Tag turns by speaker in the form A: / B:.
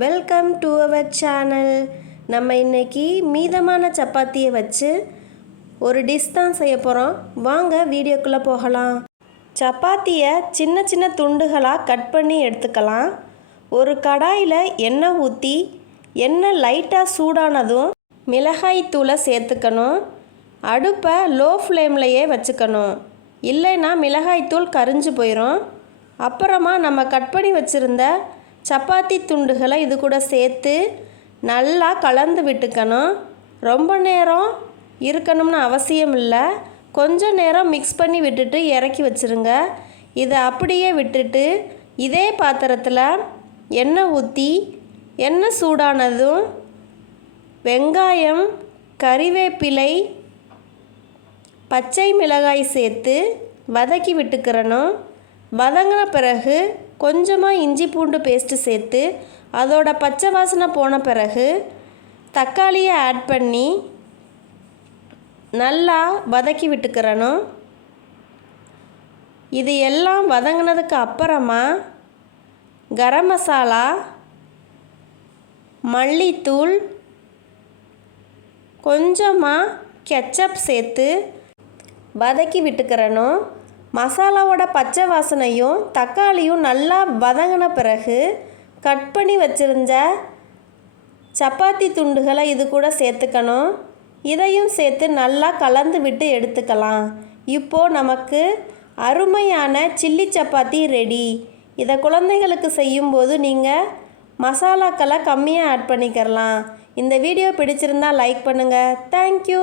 A: Welcome to our channel நம்ம இன்னைக்கு மீதமான சப்பாத்தியை வச்சு ஒரு டிஷ் தான் செய்ய போகிறோம் வாங்க வீடியோக்குள்ளே போகலாம். சப்பாத்தியை சின்ன சின்ன துண்டுகளாக கட் பண்ணி எடுத்துக்கலாம். ஒரு கடாயில் எண்ணெய் ஊற்றி எண்ணெய் லைட்டாக சூடானதும் மிளகாய் தூளை சேர்த்துக்கணும். அடுப்பை லோ ஃப்ளேம்லையே வச்சுக்கணும். இல்லைன்னா மிளகாய்த்தூள் கரிஞ்சு போயிடும் அப்புறமா நம்ம கட் பண்ணி வச்சுருந்த சப்பாத்தி துண்டுகளை இது கூட சேர்த்து நல்லா கலந்து விட்டுக்கணும். ரொம்ப நேரம் இருக்கணும்னு அவசியம் இல்லை. கொஞ்சம் நேரம் மிக்ஸ் பண்ணி விட்டுட்டு இறக்கி வச்சுருங்க. இதை அப்படியே விட்டுட்டு இதே பாத்திரத்தில் எண்ணெய் ஊற்றி எண்ணெய் சூடானதும் வெங்காயம் கறிவேப்பிலை பச்சை மிளகாய் சேர்த்து வதக்கி விட்டுக்கிறணும். வதங்கின பிறகு கொஞ்சமாக இஞ்சி பூண்டு பேஸ்ட்டு சேர்த்து அதோட பச்சை வாசனை போன பிறகு தக்காளியை ஆட் பண்ணி நல்லா வதக்கி விட்டுக்கிறணும் இது எல்லாம் வதங்கினதுக்கு அப்புறமா கரம் மசாலா மல்லித்தூள் கொஞ்சமாக கெச்சப் சேர்த்து வதக்கி விட்டுக்கிறணும் மசாலாவோட பச்சை வாசனையும் தக்காளியும் நல்லா வதங்கின பிறகு கட் பண்ணி வச்சுருந்த சப்பாத்தி துண்டுகளை இது கூட சேர்த்துக்கணும். இதையும் சேர்த்து நல்லா கலந்து விட்டு எடுத்துக்கலாம். இப்போது நமக்கு அருமையான சில்லி சப்பாத்தி ரெடி இதை குழந்தைகளுக்கு செய்யும்போது நீங்கள் மசாலாக்களை கம்மியாக ஆட் பண்ணிக்கிறலாம் இந்த வீடியோ பிடிச்சிருந்தா லைக் பண்ணுங்கள் தேங்க்யூ